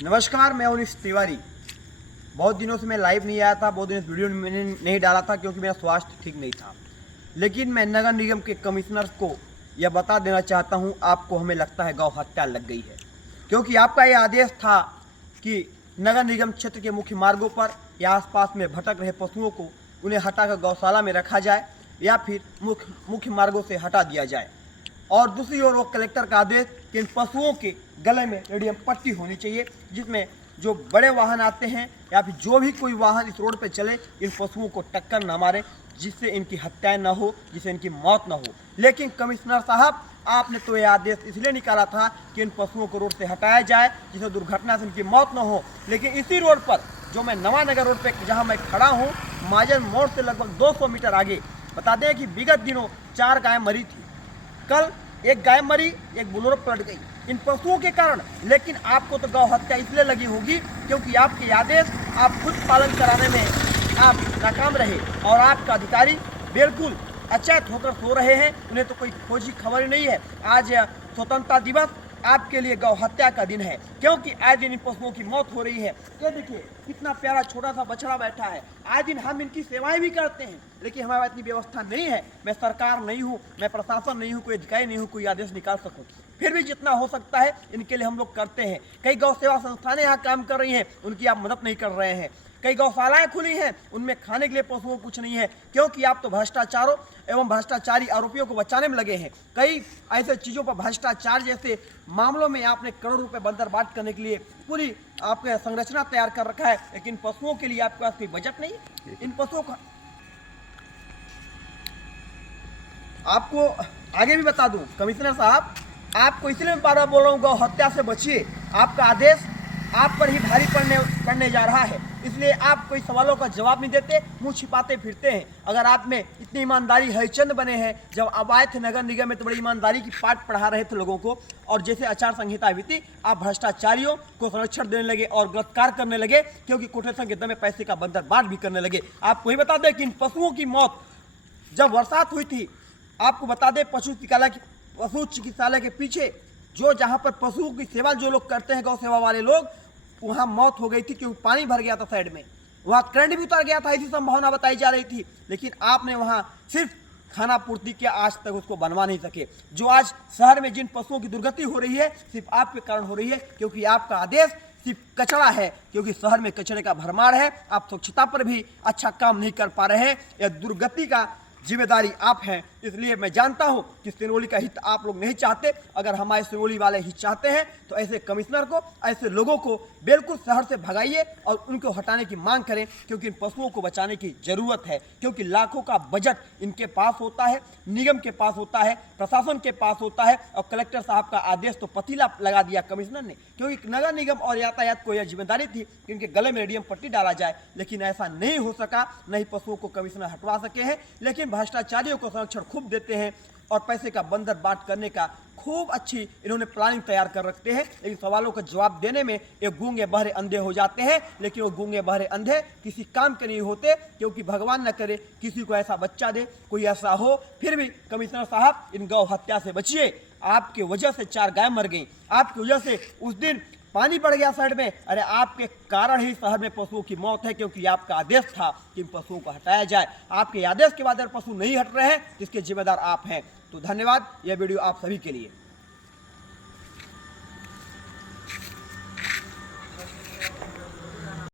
नमस्कार, मैं उनिश तिवारी। बहुत दिनों से मैं लाइव नहीं आया था, बहुत दिनों से वीडियो मैंने नहीं डाला था क्योंकि मेरा स्वास्थ्य ठीक नहीं था। लेकिन मैं नगर निगम के कमिश्नर को यह बता देना चाहता हूं, आपको हमें लगता है गौ हत्या लग गई है। क्योंकि आपका यह आदेश था कि नगर निगम क्षेत्र के मुख्य मार्गों पर या आसपास में भटक रहे पशुओं को उन्हें हटाकर गौशाला में रखा जाए या फिर मुख्य मार्गों से हटा दिया जाए। और दूसरी ओर वो कलेक्टर का आदेश कि इन पशुओं के गले में रेडियम पट्टी होनी चाहिए, जिसमें जो बड़े वाहन आते हैं या फिर जो भी कोई वाहन इस रोड पे चले इन पशुओं को टक्कर ना मारे, जिससे इनकी हत्याएं ना हो, जिससे इनकी मौत ना हो। लेकिन कमिश्नर साहब, आपने तो यह आदेश इसलिए निकाला था कि इन पशुओं को रोड से हटाया जाए जिससे दुर्घटना से इनकी मौत न हो। लेकिन इसी रोड पर जो मैं नवानगर रोड पे जहाँ मैं खड़ा हूँ, महाजन मोड़ से लगभग 200 मीटर आगे, बता दें कि विगत दिनों 4 गाय मरी थी। कल एक गाय मरी, एक बोलेरो पलट गई इन पशुओं के कारण। लेकिन आपको तो गौ हत्या इसलिए लगी होगी क्योंकि आपके आदेश आप खुद पालन कराने में आप नाकाम रहे और आपका अधिकारी बिल्कुल अचेत होकर सो रहे हैं, उन्हें तो कोई खोजी खबर नहीं है। आज स्वतंत्रता दिवस आपके लिए गौ हत्या का दिन है, क्योंकि आए दिन इन पशुओं की मौत हो रही है। ये देखिए कितना प्यारा छोटा सा बछड़ा बैठा है। आए दिन हम इनकी सेवाएं भी करते हैं, लेकिन हमारे पास इतनी व्यवस्था नहीं है। मैं सरकार नहीं हूँ, मैं प्रशासन नहीं हूँ, कोई अधिकारी नहीं हूँ, कोई आदेश निकाल सकूँ। फिर भी जितना हो सकता है इनके लिए हम लोग करते हैं। कई गौ सेवा संस्थानें यहाँ काम कर रही हैं, उनकी आप मदद नहीं कर रहे हैं। कई गौशालाएं खुली हैं, उनमें खाने के लिए पशुओं को कुछ नहीं है, क्योंकि आप तो भ्रष्टाचारों एवं भ्रष्टाचारी आरोपियों को बचाने में लगे हैं। कई ऐसे चीज़ों पर भ्रष्टाचार जैसे मामलों में आपने करोड़ रुपए बंदर बाट करने के लिए पूरी आपके संरचना तैयार कर रखा है, लेकिन पशुओं के लिए आपके पास कोई बजट नहीं है। इन पशुओं का आपको आगे भी बता दूं, कमिश्नर साहब, आपको इसलिए मैं बार बार बोल रहा हूँ, गौ हत्या से बचिए। आपका आदेश आप पर ही भारी पड़ने जा रहा है, इसलिए आप कोई सवालों का जवाब नहीं देते, मुंह छिपाते फिरते हैं। अगर आप में इतनी ईमानदारी हरिचंद बने हैं, जब आप आए थे नगर निगम में तो बड़ी ईमानदारी की पाठ पढ़ा रहे थे लोगों को, और जैसे आचार संहिता बीती आप भ्रष्टाचारियों को संरक्षण देने लगे और गिरफ्तार करने लगे, क्योंकि कोटेशन के दम में पैसे का बंदर बाट भी करने लगे। आपको ही बता दें कि इन पशुओं की मौत जब बरसात हुई थी, आपको बता दें पशु चिकित्सालय के पीछे जो जहाँ पर पशुओं की सेवा जो लोग करते हैं, गौ सेवा वाले लोग, वहाँ मौत हो गई थी क्योंकि पानी भर गया था साइड में, वहाँ करंट भी उतर गया था, ऐसी संभावना बताई जा रही थी। लेकिन आपने वहाँ सिर्फ खाना पूर्ति किया, आज तक उसको बनवा नहीं सके। जो आज शहर में जिन पशुओं की दुर्गति हो रही है सिर्फ आपके कारण हो रही है, क्योंकि आपका आदेश सिर्फ कचरा है, क्योंकि शहर में कचरे का भरमार है। आप स्वच्छता पर भी अच्छा काम नहीं कर पा रहे हैं। यह दुर्गति का जिम्मेदारी आप हैं। इसलिए मैं जानता हूं कि सिंगरौली का हित आप लोग नहीं चाहते। अगर हमारे सिंगरौली वाले हित चाहते हैं तो ऐसे कमिश्नर को, ऐसे लोगों को बिल्कुल शहर से भगाइए और उनको हटाने की मांग करें, क्योंकि इन पशुओं को बचाने की जरूरत है। क्योंकि लाखों का बजट इनके पास होता है, निगम के पास होता है, प्रशासन के पास होता है, और कलेक्टर साहब का आदेश तो पतीला लगा दिया कमिश्नर ने, क्योंकि नगर निगम और यातायात को यह जिम्मेदारी थी कि इनके गले में रेडियम पट्टी डाला जाए। लेकिन ऐसा नहीं हो सका, नहीं पशुओं को कमिश्नर हटवा सके हैं। लेकिन भ्रष्टाचारियों को संरक्षण खूब देते हैं और पैसे का बंदर बाट करने का खूब अच्छी इन्होंने प्लानिंग तैयार कर रखते हैं। लेकिन सवालों का जवाब देने में ये गूंगे बहरे अंधे हो जाते हैं। लेकिन वो गूंगे बहरे अंधे किसी काम के नहीं होते, क्योंकि भगवान न करे किसी को ऐसा बच्चा दे, कोई ऐसा हो। फिर भी कमिश्नर साहब, इन गौ हत्या से बचिए। आपके वजह से 4 गाय मर गई, आपकी वजह से उस दिन पानी बढ़ गया साइड में। अरे आपके कारण ही शहर में पशुओं की मौत है, क्योंकि आपका आदेश था कि इन पशुओं को हटाया जाए। आपके आदेश के बाद अगर पशु नहीं हट रहे हैं, इसके जिम्मेदार आप हैं। तो धन्यवाद, यह वीडियो आप सभी के लिए।